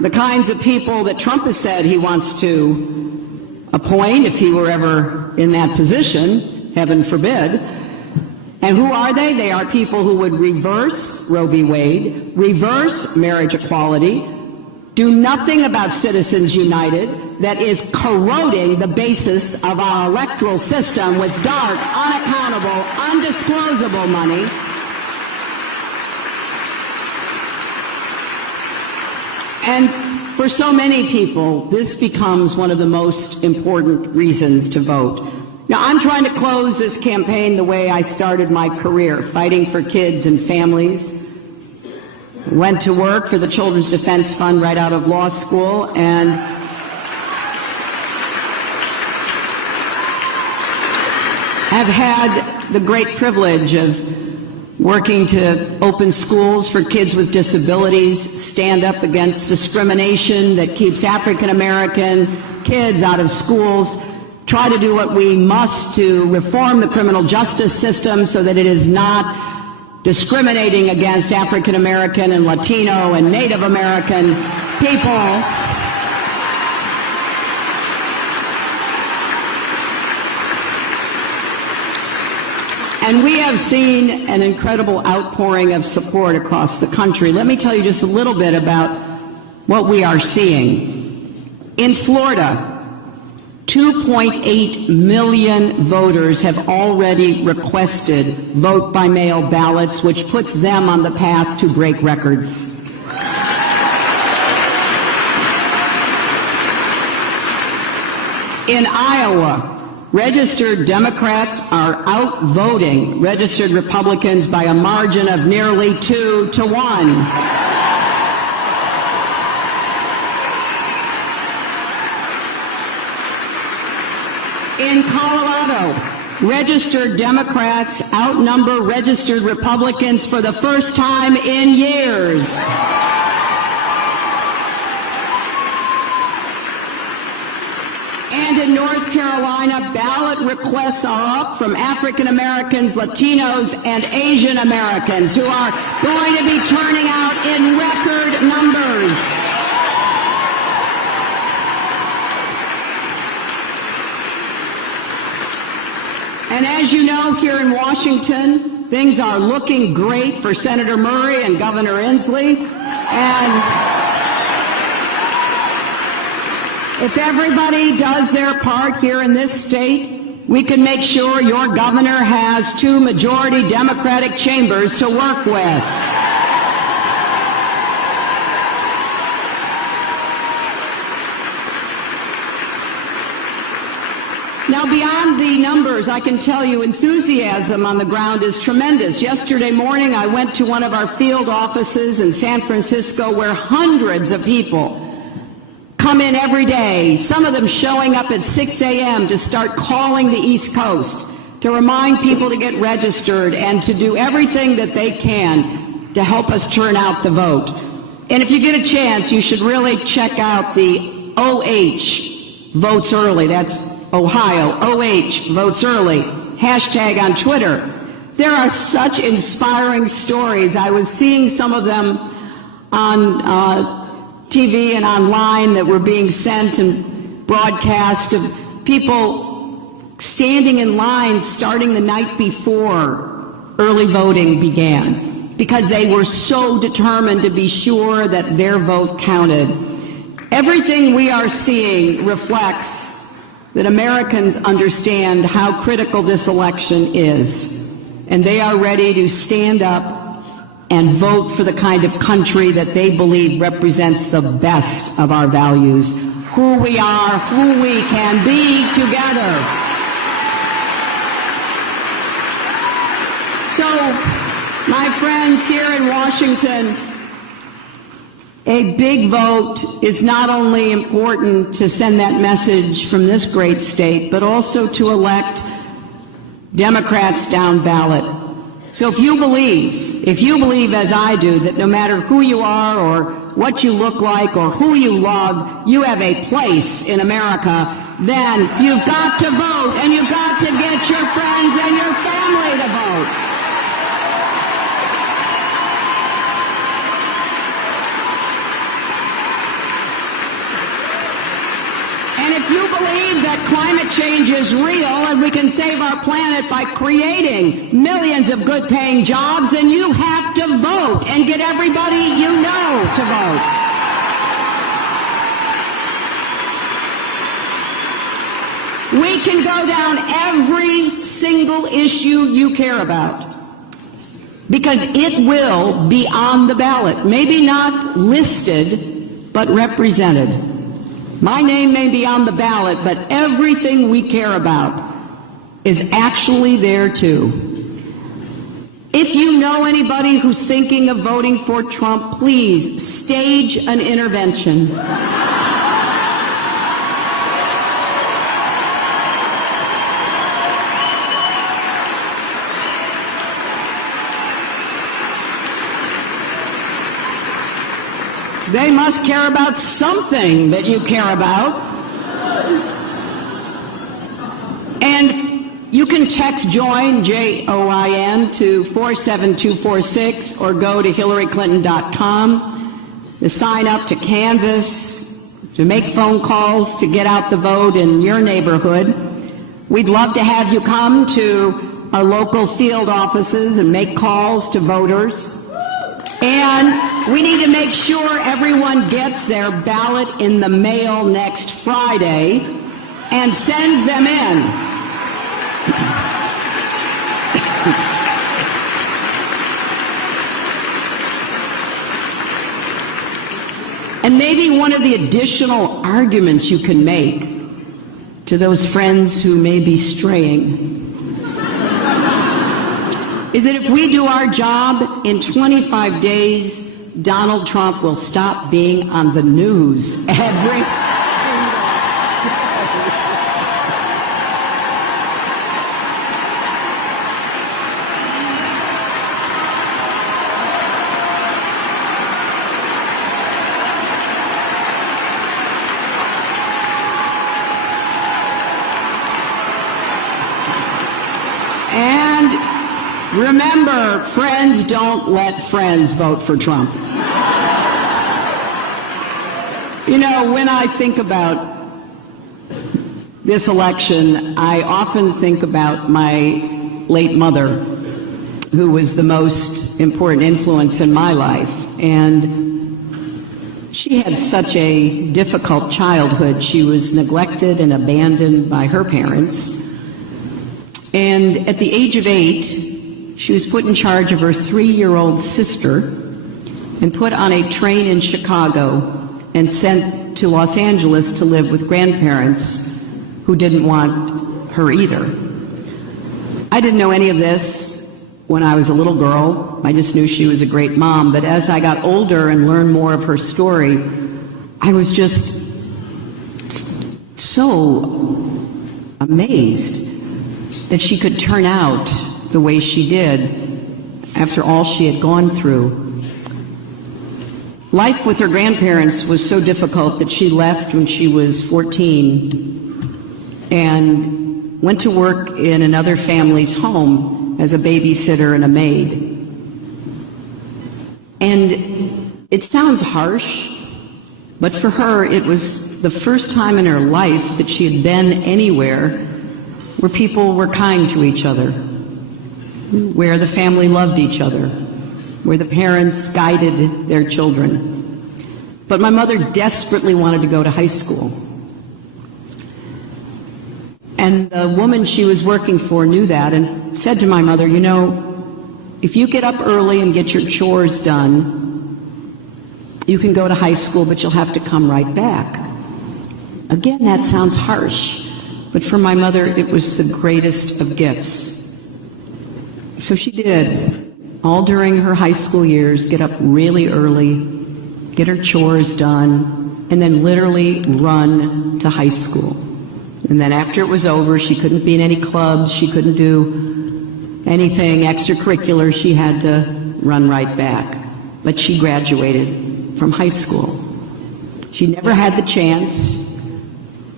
the kinds of people that Trump has said he wants to appoint if he were ever in that position, heaven forbid. And who are they? They are people who would reverse Roe v. Wade, reverse marriage equality, do nothing about Citizens United that is corroding the basis of our electoral system with dark, unaccountable, undisclosable money. And for so many people, this becomes one of the most important reasons to vote. Now, I'm trying to close this campaign the way I started my career, fighting for kids and families. Went to work for the Children's Defense Fund right out of law school, and have had the great privilege of working to open schools for kids with disabilities, stand up against discrimination that keeps African American kids out of schools, try to do what we must to reform the criminal justice system so that it is not discriminating against African American and Latino and Native American people. And we have seen an incredible outpouring of support across the country. Let me tell you just a little bit about what we are seeing. In Florida, 2.8 million voters have already requested vote-by-mail ballots, which puts them on the path to break records. In Iowa, registered Democrats are outvoting registered Republicans by a margin of nearly 2-1. In Colorado, registered Democrats outnumber registered Republicans for the first time in years. And in North Carolina, ballot requests are up from African Americans, Latinos, and Asian Americans who are going to be turning out in record numbers. And as you know, here in Washington, things are looking great for Senator Murray and Governor Inslee. And if everybody does their part here in this state, we can make sure your governor has 2 majority Democratic chambers to work with. Now, beyond the numbers, I can tell you enthusiasm on the ground is tremendous. Yesterday morning, I went to one of our field offices in San Francisco where hundreds of people come in every day, some of them showing up at 6 a.m. to start calling the East Coast, to remind people to get registered and to do everything that they can to help us turn out the vote. And if you get a chance, you should really check out the OH Votes Early. That's Ohio, OH Votes Early, hashtag on Twitter. There are such inspiring stories. I was seeing some of them on TV and online that were being sent and broadcast of people standing in line starting the night before early voting began because they were so determined to be sure that their vote counted. Everything we are seeing reflects that Americans understand how critical this election is, and they are ready to stand up and vote for the kind of country that they believe represents the best of our values, who we are, who we can be together. So, my friends here in Washington, a big vote is not only important to send that message from this great state, but also to elect Democrats down ballot. So if you believe as I do that no matter who you are or what you look like or who you love, you have a place in America, then you've got to vote, and you've got to get your friends and your family to vote. you believe that climate change is real and we can save our planet by creating millions of good-paying jobs, then you have to vote and get everybody you know to vote. We can go down every single issue you care about, because it will be on the ballot. Maybe not listed, but represented. My name may be on the ballot, but everything we care about is actually there too. If you know anybody who's thinking of voting for Trump, please stage an intervention. They must care about something that you care about. And you can text JOIN, J-O-I-N, to 47246 or go to HillaryClinton.com to sign up to canvass, to make phone calls, to get out the vote in your neighborhood. We'd love to have you come to our local field offices and make calls to voters. And we need to make sure everyone gets their ballot in the mail next Friday and sends them in. And maybe one of the additional arguments you can make to those friends who may be straying is that if we do our job, in 25 days, Donald Trump will stop being on the news every Remember, friends don't let friends vote for Trump. You know, when I think about this election, I often think about my late mother, who was the most important influence in my life. And she had such a difficult childhood. She was neglected and abandoned by her parents. And at the age of 8, she was put in charge of her 3-year-old sister and put on a train in Chicago and sent to Los Angeles to live with grandparents who didn't want her either. I didn't know any of this when I was a little girl. I just knew she was a great mom. But as I got older and learned more of her story, I was just so amazed that she could turn out the way she did after all she had gone through. Life with her grandparents was so difficult that she left when she was 14 and went to work in another family's home as a babysitter and a maid. And it sounds harsh, but for her it was the first time in her life that she had been anywhere where people were kind to each other, where the family loved each other, where the parents guided their children. But my mother desperately wanted to go to high school. And the woman she was working for knew that and said to my mother, you know, if you get up early and get your chores done, you can go to high school, but you'll have to come right back. Again, that sounds harsh, but for my mother, it was the greatest of gifts. So she did, all during her high school years, get up really early, get her chores done, and then literally run to high school. And then after it was over, she couldn't be in any clubs, she couldn't do anything extracurricular, she had to run right back. But she graduated from high school. She never had the chance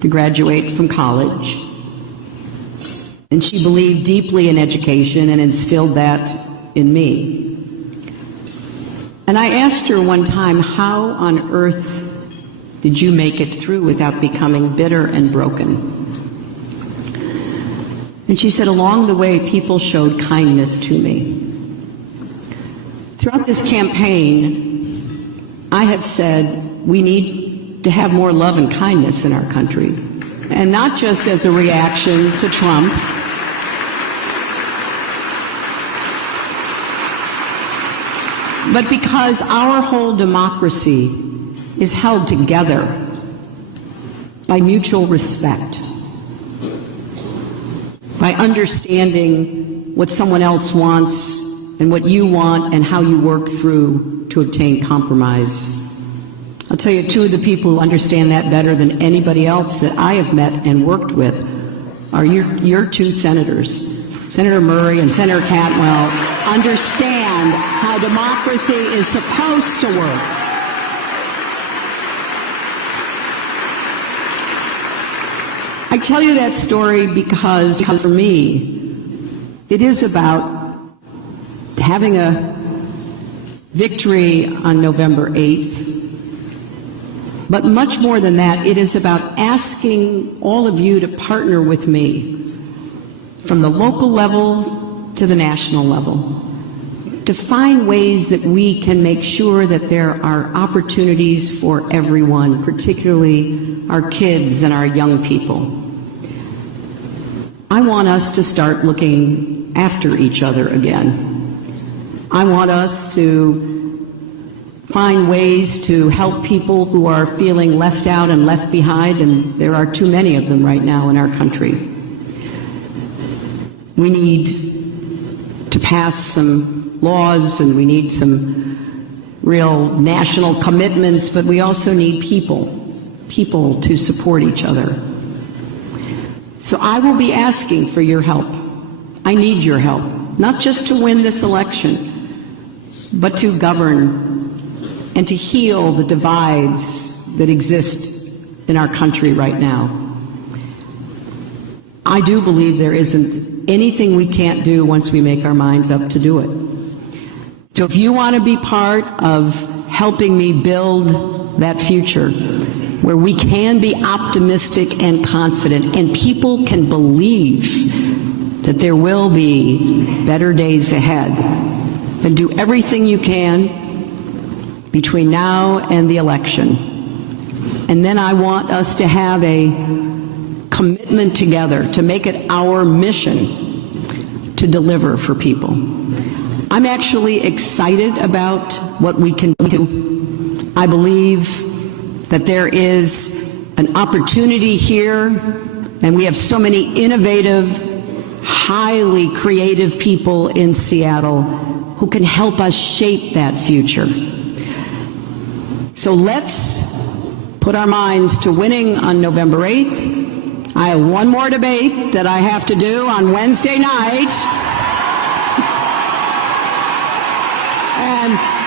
to graduate from college. And she believed deeply in education and instilled that in me. And I asked her one time, how on earth did you make it through without becoming bitter and broken? And she said, along the way, people showed kindness to me. Throughout this campaign, I have said we need to have more love and kindness in our country, and not just as a reaction to Trump, but because our whole democracy is held together by mutual respect, by understanding what someone else wants and what you want and how you work through to obtain compromise. I'll tell you, two of the people who understand that better than anybody else that I have met and worked with are your two senators. Senator Murray and Senator Cantwell understand how democracy is supposed to work. I tell you that story because for me, it is about having a victory on November 8th. But much more than that, it is about asking all of you to partner with me from the local level to the national level, to find ways that we can make sure that there are opportunities for everyone, particularly our kids and our young people. I want us to start looking after each other again. I want us to find ways to help people who are feeling left out and left behind, and there are too many of them right now in our country. We need to pass some laws and we need some real national commitments, but we also need people to support each other. So I will be asking for your help. I need your help, not just to win this election, but to govern and to heal the divides that exist in our country right now. I do believe there isn't anything we can't do once we make our minds up to do it. So if you want to be part of helping me build that future where we can be optimistic and confident and people can believe that there will be better days ahead, then do everything you can between now and the election. And then I want us to have a commitment together to make it our mission to deliver for people. I'm actually excited about what we can do. I believe that there is an opportunity here, and we have so many innovative, highly creative people in Seattle who can help us shape that future. So let's put our minds to winning on November 8th. I have one more debate that I have to do on Wednesday night. And